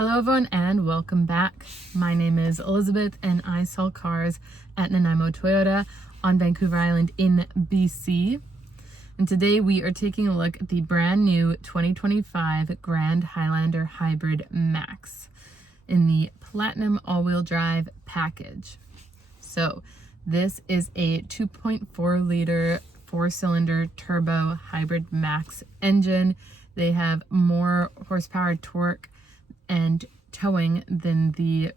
Hello everyone and welcome back. My name is Elizabeth and I sell cars at Nanaimo Toyota on Vancouver Island in BC. And today we are taking a look at the brand new 2025 Grand Highlander Hybrid Max in the Platinum all-wheel drive package. So this is a 2.4 liter 4-cylinder turbo hybrid max engine. They have more horsepower, torque, and towing than the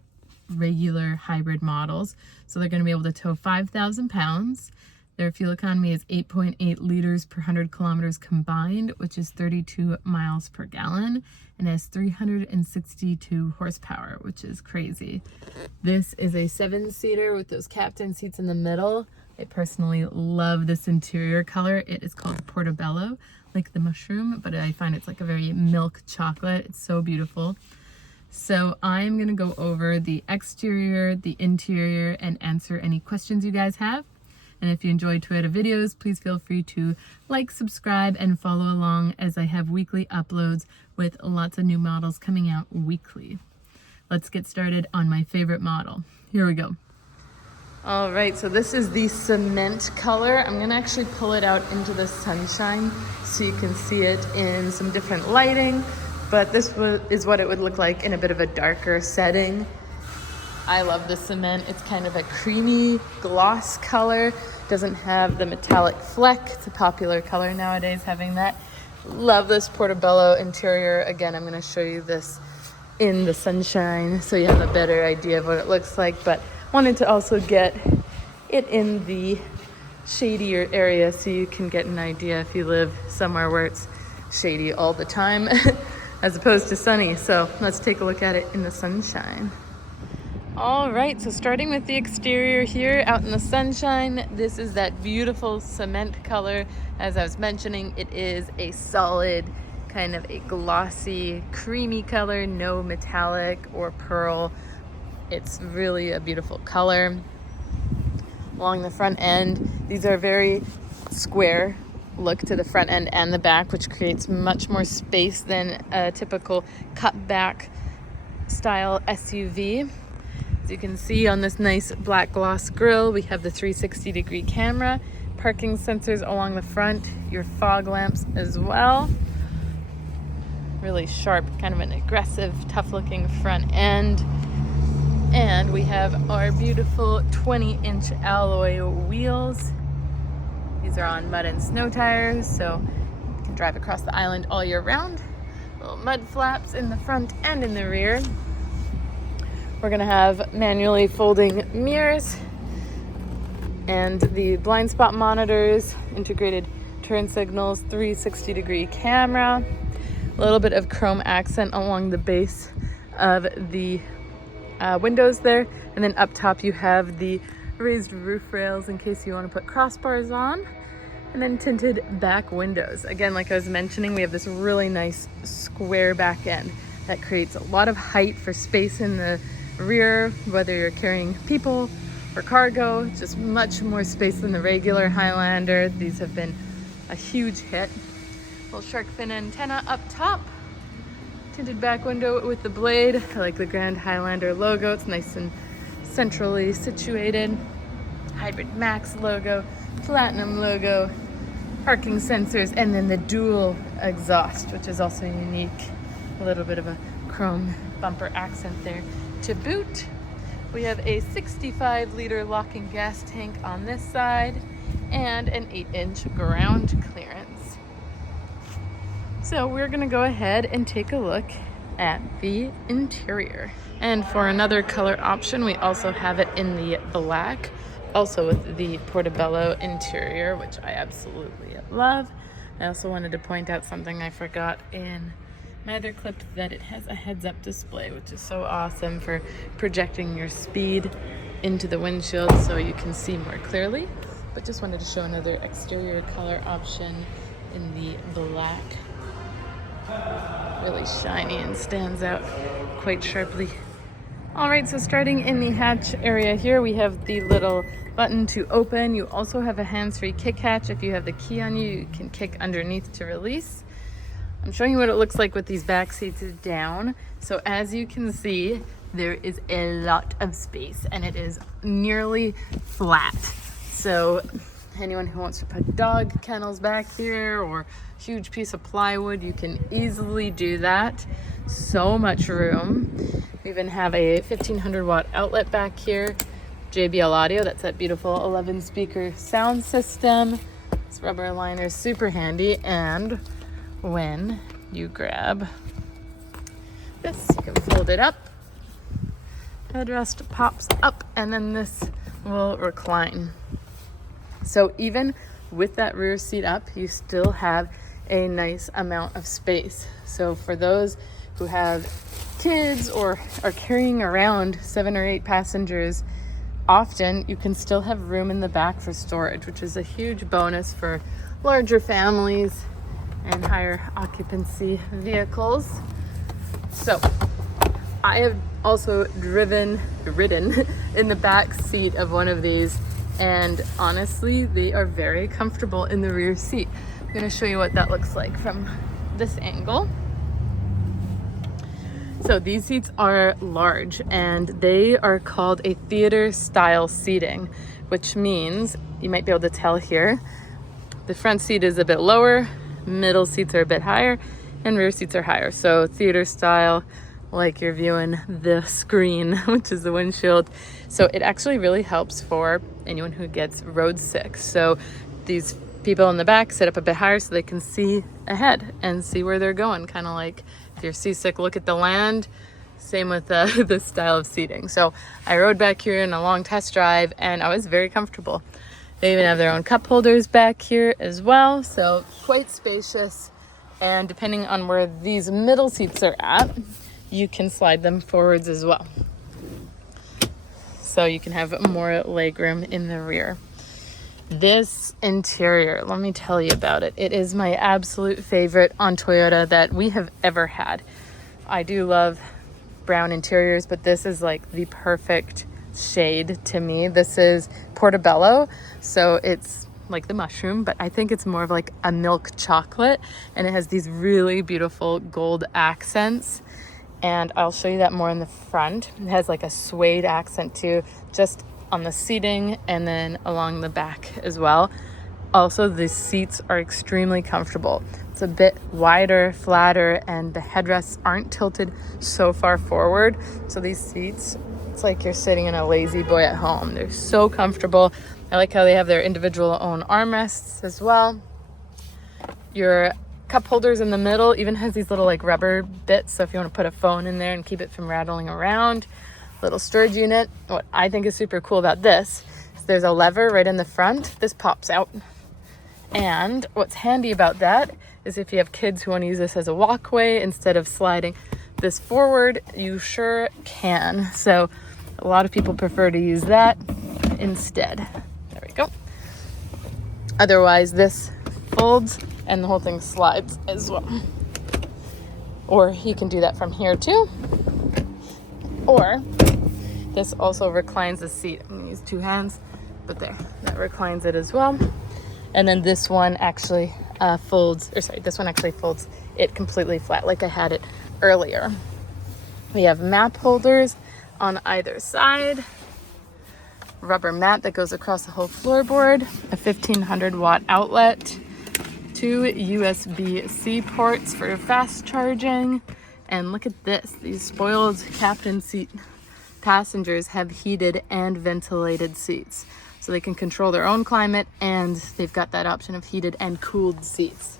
regular hybrid models. So they're going to be able to tow 5,000 pounds. Their fuel economy is 8.8 liters per 100 kilometers combined, which is 32 miles per gallon, and has 362 horsepower, which is crazy. This is a 7-seater with those captain seats in the middle. I personally love this interior color. It is called Portobello, like the mushroom, but I find it's like a very milk chocolate. It's so beautiful. So I'm gonna go over the exterior, the interior, and answer any questions you guys have. And if you enjoy Toyota videos, please feel free to like, subscribe, and follow along as I have weekly uploads with lots of new models coming out weekly. Let's get started on my favorite model. Here we go. All right, so this is the cement color. I'm gonna actually pull it out into the sunshine so you can see it in some different lighting. But this is what it would look like in a bit of a darker setting. I love the cement. It's kind of a creamy gloss color. Doesn't have the metallic fleck. It's a popular color nowadays, having that. Love this Portobello interior. Again, I'm going to show you this in the sunshine so you have a better idea of what it looks like. But wanted to also get it in the shadier area so you can get an idea if you live somewhere where it's shady all the time. As opposed to sunny. So let's take a look at it in the sunshine. All right, so starting with the exterior here out in the sunshine, this is that beautiful cement color. As I was mentioning, it is a solid, kind of a glossy, creamy color, no metallic or pearl. It's really a beautiful color. Along the front end, these are very square look to the front end and the back, which creates much more space than a typical cutback style SUV. As you can see on this nice black gloss grille, we have the 360-degree camera, parking sensors along the front, your fog lamps as well. Really sharp, kind of an aggressive, tough-looking front end. And we have our beautiful 20-inch alloy wheels. These are on mud and snow tires, so you can drive across the island all year round. Little mud flaps in the front and in the rear. We're gonna have manually folding mirrors and the blind spot monitors, integrated turn signals, 360-degree camera, a little bit of chrome accent along the base of the windows there, and then up top you have the raised roof rails in case you want to put crossbars on, and then tinted back windows. Again, like I was mentioning, we have this really nice square back end that creates a lot of height for space in the rear, whether you're carrying people or cargo. Just much more space than the regular Highlander. These have been a huge hit. Little shark fin antenna up top, tinted back window with the blade. I like the Grand Highlander logo. It's nice and centrally situated. Hybrid Max logo, Platinum logo, parking sensors, and then the dual exhaust, which is also unique. A little bit of a chrome bumper accent there. To boot, we have a 65-liter locking gas tank on this side and an 8-inch ground clearance. So we're gonna go ahead and take a look at the interior. And for another color option, we also have it in the black, also with the Portobello interior, which I absolutely love. I also wanted to point out something I forgot in my other clip, that it has a heads-up display, which is so awesome for projecting your speed into the windshield so you can see more clearly. But just wanted to show another exterior color option in the black. Really shiny and stands out quite sharply. All right, so starting in the hatch area here, we have the little button to open. You also have a hands-free kick hatch. If you have the key on you, you can kick underneath to release. I'm showing you what it looks like with these back seats down. So as you can see, there is a lot of space and it is nearly flat. So anyone who wants to put dog kennels back here or huge piece of plywood, you can easily do that. So much room. We even have a 1500 watt outlet back here. JBL audio, that's that beautiful 11 speaker sound system. This rubber liner is super handy. And when you grab this, you can fold it up. Headrest pops up and then this will recline. So even with that rear seat up, you still have a nice amount of space. So for those who have kids or are carrying around 7 or 8 passengers, often you can still have room in the back for storage, which is a huge bonus for larger families and higher occupancy vehicles. So I have also ridden in the back seat of one of these, and honestly, they are very comfortable in the rear seat. I'm going to show you what that looks like from this angle. So these seats are large and they are called a theater style seating, which means you might be able to tell here, the front seat is a bit lower, middle seats are a bit higher, and rear seats are higher. So theater style, like you're viewing the screen, which is the windshield. So it actually really helps for anyone who gets road sick. So these people in the back sit up a bit higher so they can see ahead and see where they're going. Kind of like if you're seasick, look at the land. Same with this style of seating. So I rode back here in a long test drive and I was very comfortable. They even have their own cup holders back here as well. So quite spacious. And depending on where these middle seats are at, you can slide them forwards as well. So you can have more legroom in the rear. This interior, let me tell you about it. It is my absolute favorite on Toyota that we have ever had. I do love brown interiors, but this is like the perfect shade to me. This is Portobello, so it's like the mushroom, but I think it's more of like a milk chocolate, and it has these really beautiful gold accents. And I'll show you that more in the front. It has like a suede accent too, just on the seating and then along the back as well. Also, the seats are extremely comfortable. It's a bit wider, flatter, and the headrests aren't tilted so far forward. So these seats, it's like you're sitting in a lazy boy at home. They're so comfortable. I like how they have their individual own armrests as well. Your cup holders in the middle even has these little like rubber bits, so if you want to put a phone in there and keep it from rattling around. Little storage unit. What I think is super cool about this is there's a lever right in the front. This pops out, and what's handy about that is if you have kids who want to use this as a walkway instead of sliding this forward, you sure can. So a lot of people prefer to use that instead. There we go. Otherwise, this folds and the whole thing slides as well. Or you can do that from here too. Or this also reclines the seat. I'm gonna use 2 hands, but there, that reclines it as well. And then this one actually this one actually folds it completely flat like I had it earlier. We have map holders on either side, rubber mat that goes across the whole floorboard, a 1500 watt outlet, 2 USB-C ports for fast charging. And look at this, these spoiled captain seat passengers have heated and ventilated seats. So they can control their own climate, and they've got that option of heated and cooled seats.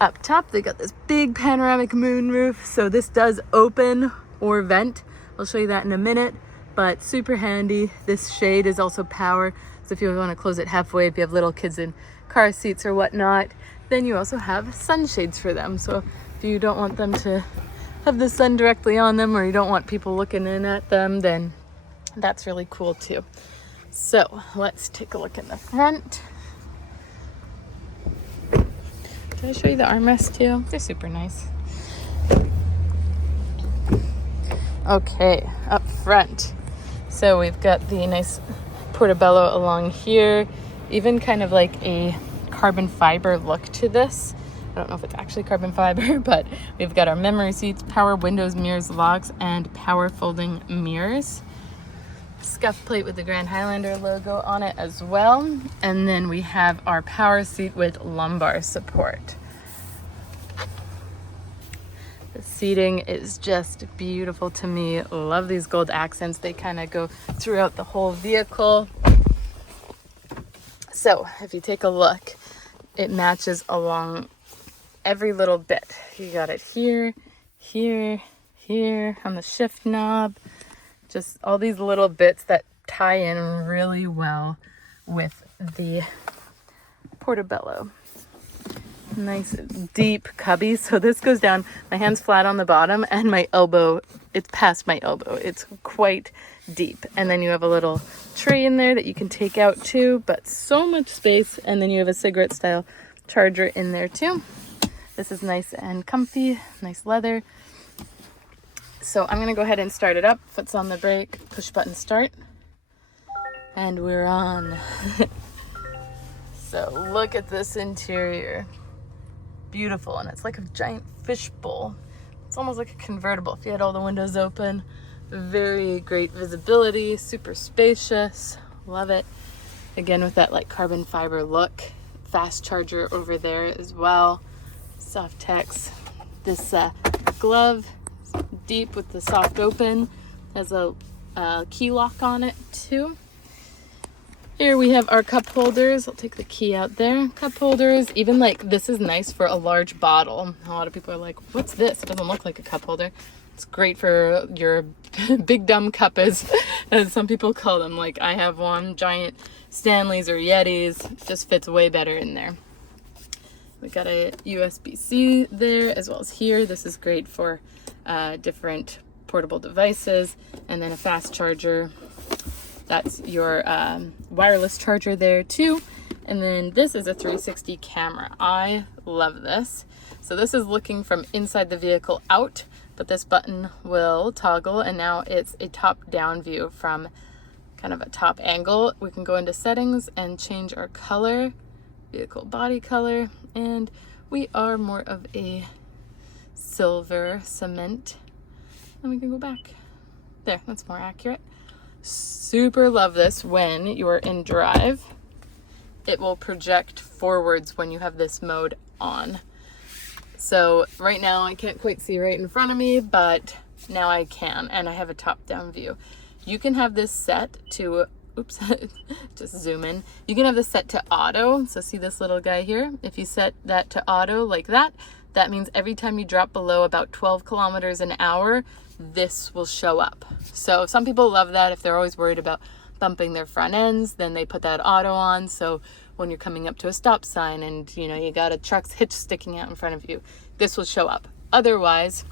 Up top, they got this big panoramic moonroof. So this does open or vent. I'll show you that in a minute, but super handy. This shade is also power. So if you want to close it halfway, if you have little kids in car seats or whatnot, then you also have sunshades for them. So if you don't want them to have the sun directly on them, or you don't want people looking in at them, then that's really cool too. So let's take a look in the front. Did I show you the armrests too? They're super nice. Okay, up front. So we've got the nice Portobello along here, even kind of like a carbon fiber look to this, don't know if it's actually carbon fiber, but we've got our memory seats, power windows, mirrors, locks, and power folding mirrors. Scuff plate with the Grand Highlander logo on it as well. And then we have our power seat with lumbar support. The seating is just beautiful to me. Love these gold accents. They kind of go throughout the whole vehicle. So if you take a look, it matches along every little bit. You got it here, here, here on the shift knob. Just all these little bits that tie in really well with the Portobello. Nice deep cubby. So this goes down, my hand's flat on the bottom and my elbow, it's past my elbow. It's quite deep. And then you have a little tray in there that you can take out too, but so much space. And then you have a cigarette style charger in there too. This is nice and comfy, nice leather. So I'm gonna go ahead and start it up. Foot's on the brake, push button start, and we're on. So look at this interior. Beautiful, and it's like a giant fish bowl. It's almost like a convertible if you had all the windows open. Very great visibility, super spacious, love it. Again with that like carbon fiber look. Fast charger over there as well. Soft text. This glove, deep with the soft open, has a key lock on it too. Here we have our cup holders. I'll take the key out there. Cup holders, even like this is nice for a large bottle. A lot of people are like, what's this? It doesn't look like a cup holder. It's great for your big dumb cup as some people call them. Like I have one, giant Stanleys or Yetis. It just fits way better in there. We got a USB-C there as well as here. This is great for different portable devices. And then a fast charger. That's your wireless charger there too. And then this is a 360 camera. I love this. So this is looking from inside the vehicle out, but this button will toggle and now it's a top-down view from kind of a top angle. We can go into settings and change our color, vehicle body color, and we are more of a silver cement. And we can go back. There, that's more accurate. Super love this when you're in drive. It will project forwards when you have this mode on. So right now I can't quite see right in front of me, but now I can, and I have a top-down view. You can have this set to, oops, just zoom in. You can have this set to auto. So see this little guy here? If you set that to auto like that, that means every time you drop below about 12 kilometers an hour, this will show up. So some people love that. If they're always worried about bumping their front ends, then they put that auto on. So when you're coming up to a stop sign and you know you got a truck's hitch sticking out in front of you, this will show up. Otherwise,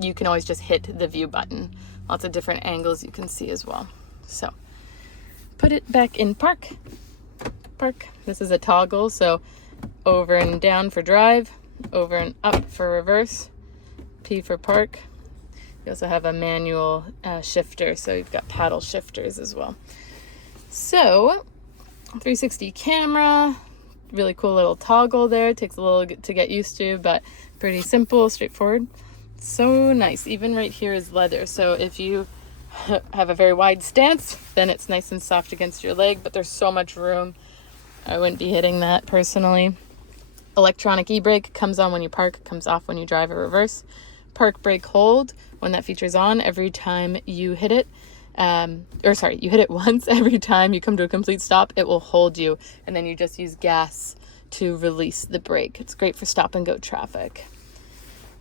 you can always just hit the view button. Lots of different angles you can see as well. So put it back in park. Park. This is a toggle, so over and down for drive, over and up for reverse, P for park. You also have a manual shifter, so you've got paddle shifters as well. So 360 camera, really cool little toggle there. It takes a little to get used to, but pretty simple, straightforward. So nice. Even right here is leather, so if you have a very wide stance, then it's nice and soft against your leg, but there's so much room. I wouldn't be hitting that personally. Electronic e-brake comes on when you park, comes off when you drive or reverse. Park brake hold, when that feature's on, every time you hit it, you hit it once, every time you come to a complete stop, it will hold you, and then you just use gas to release the brake. It's great for stop and go traffic.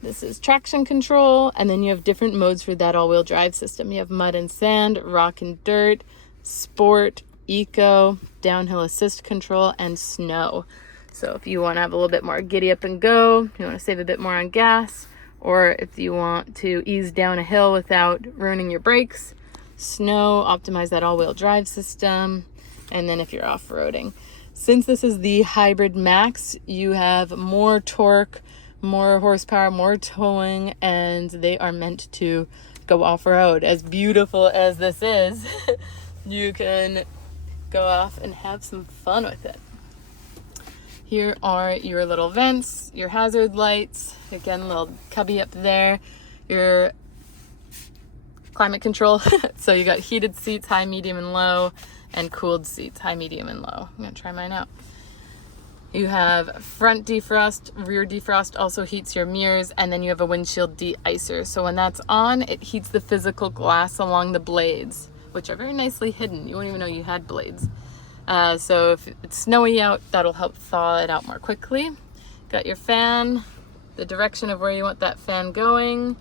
This is traction control, and then you have different modes for that all-wheel drive system. You have mud and sand, rock and dirt, sport, eco, downhill assist control, and snow. So if you want to have a little bit more giddy up and go, you want to save a bit more on gas, or if you want to ease down a hill without ruining your brakes, snow, optimize that all-wheel drive system, and then if you're off-roading. Since this is the Hybrid Max, you have more torque, more horsepower, more towing, and they are meant to go off-road. As beautiful as this is, you can go off and have some fun with it. Here are your little vents, your hazard lights, again, little cubby up there, your climate control. So you got heated seats, high, medium, and low, and cooled seats, high, medium, and low. I'm gonna try mine out. You have front defrost, rear defrost also heats your mirrors, and then you have a windshield de-icer. So when that's on, it heats the physical glass along the blades, which are very nicely hidden. You won't even know you had blades. So if it's snowy out, that'll help thaw it out more quickly. Got your fan, the direction of where you want that fan going.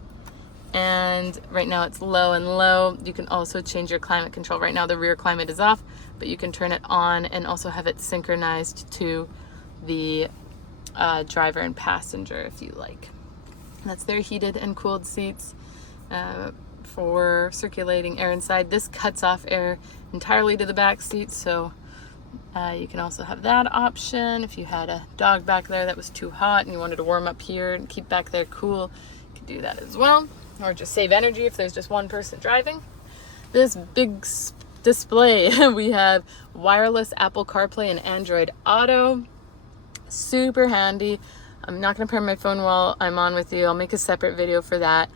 And right now it's low and low. You can also change your climate control. Right now the rear climate is off, but you can turn it on and also have it synchronized to the driver and passenger if you like. That's their heated and cooled seats for circulating air inside. This cuts off air entirely to the back seat, so you can also have that option. If you had a dog back there that was too hot and you wanted to warm up here and keep back there cool, you could do that as well. Or just save energy if there's just one person driving. This big display, we have wireless Apple CarPlay and Android Auto. Super handy. I'm not going to pair my phone while I'm on with you. I'll make a separate video for that,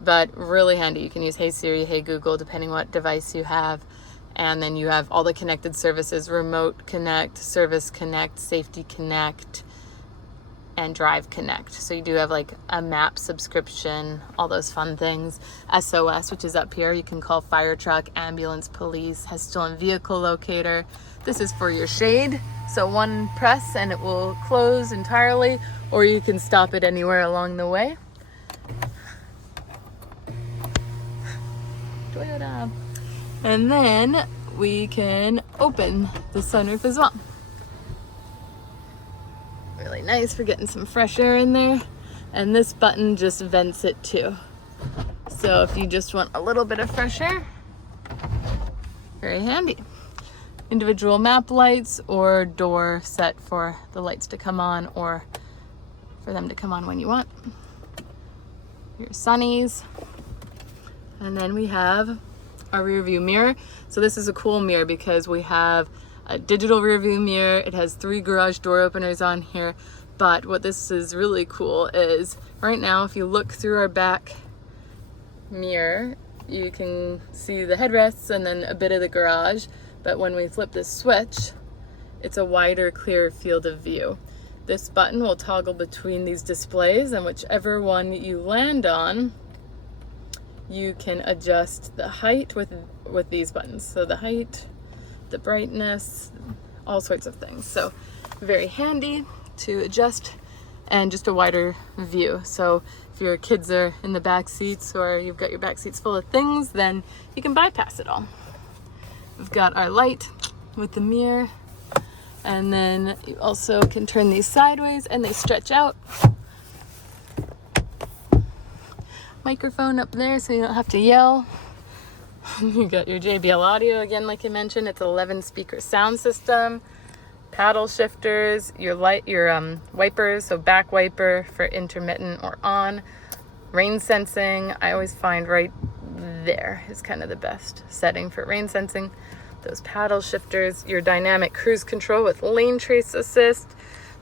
but really handy. You can use Hey Siri, Hey Google, depending what device you have. And then you have all the connected services: Remote Connect, Service Connect, Safety Connect, and Drive Connect. So you do have like a map subscription, all those fun things. SOS, which is up here. You can call fire truck, ambulance, police, has stolen vehicle locator. This is for your shade. So one press and it will close entirely, or you can stop it anywhere along the way. Toyota. And then we can open the sunroof as well. Really nice for getting some fresh air in there. And this button just vents it too. So if you just want a little bit of fresh air, very handy. Individual map lights or door set for the lights to come on or for them to come on when you want. Your sunnies. And then we have our rear view mirror. So this is a cool mirror because we have a digital rear view mirror. It has 3 garage door openers on here. But what this is really cool is right now, if you look through our back mirror, you can see the headrests and then a bit of the garage. But when we flip this switch, it's a wider, clearer field of view. This button will toggle between these displays, and whichever one you land on, you can adjust the height with these buttons. So the height, the brightness, all sorts of things. So very handy to adjust, and just a wider view. So if your kids are in the back seats or you've got your back seats full of things, then you can bypass it all. We've got our light with the mirror, and then you also can turn these sideways and they stretch out. Microphone up there so you don't have to yell. You got your JBL audio again, like I mentioned. It's an 11 speaker sound system. Paddle shifters, your light, your wipers, so back wiper for intermittent or on. Rain sensing, I always find right there is kind of the best setting for rain sensing. Those paddle shifters, your dynamic cruise control with lane trace assist.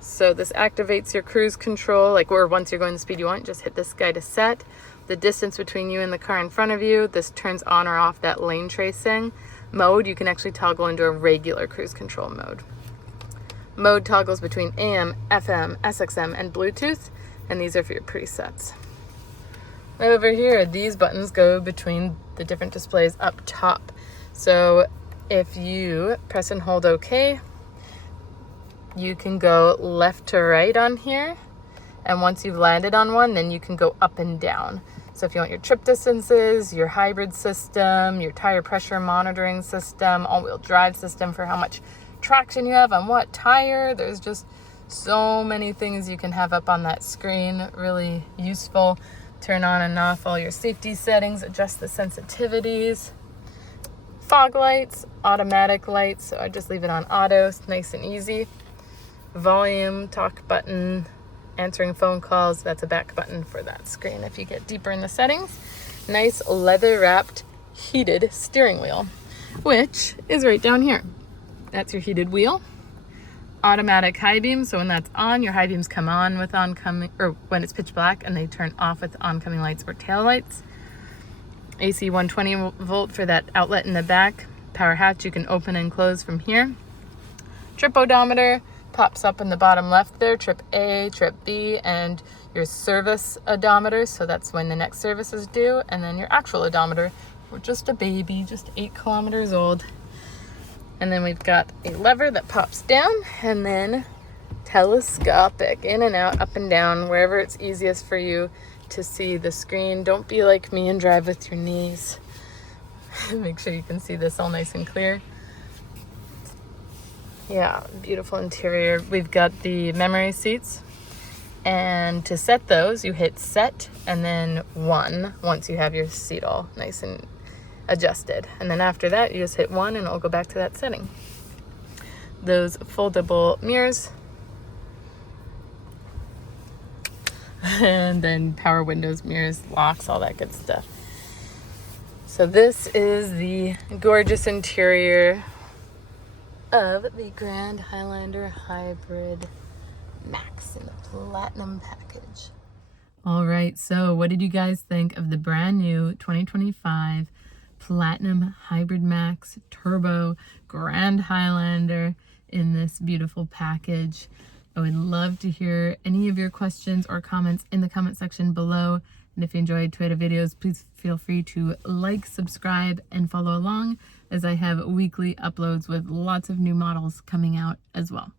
So this activates your cruise control, like where once you're going the speed you want, just hit this guy to set. The distance between you and the car in front of you, this turns on or off that lane tracing. Mode, you can actually toggle into a regular cruise control mode. Mode toggles between AM, FM, SXM, and Bluetooth, and these are for your presets. Right over here, these buttons go between the different displays up top. So if you press and hold OK, you can go left to right on here. And once you've landed on one, then you can go up and down. So if you want your trip distances, your hybrid system, your tire pressure monitoring system, all-wheel drive system for how much traction you have on what tire, there's just so many things you can have up on that screen. Really useful. Turn on and off all your safety settings, adjust the sensitivities. Fog lights, automatic lights, so I just leave it on auto, it's nice and easy. Volume, talk button, answering phone calls, that's a back button for that screen if you get deeper in the settings. Nice leather wrapped heated steering wheel, which is right down here. That's your heated wheel. automatic high beam, so when that's on, your high beams come on with oncoming, or when it's pitch black, and they turn off with oncoming lights or tail lights. AC 120 volt for that outlet in the back. Power hatch you can open and close from here. Trip odometer pops up in the bottom left there, trip A, trip B, and your service odometer, so that's when the next service is due, and then your actual odometer. We're just a baby, just 8 kilometers old. And then we've got a lever that pops down, and then telescopic, in and out, up and down, wherever it's easiest for you to see the screen. Don't be like me and drive with your knees. Make sure you can see this all nice and clear. Yeah, beautiful interior. We've got the memory seats, and to set those, you hit set and then 1 once you have your seat all nice and adjusted. And then after that, you just hit 1 and it'll go back to that setting. Those foldable mirrors, and then power windows, mirrors, locks, all that good stuff. So this is the gorgeous interior of the Grand Highlander Hybrid Max in the Platinum package. All right, so what did you guys think of the brand new 2025 Platinum Hybrid Max Turbo Grand Highlander in this beautiful package? I would love to hear any of your questions or comments in the comment section below. And if you enjoyed Toyota videos, please feel free to like, subscribe, and follow along, as I have weekly uploads with lots of new models coming out as well.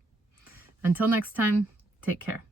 Until next time, take care.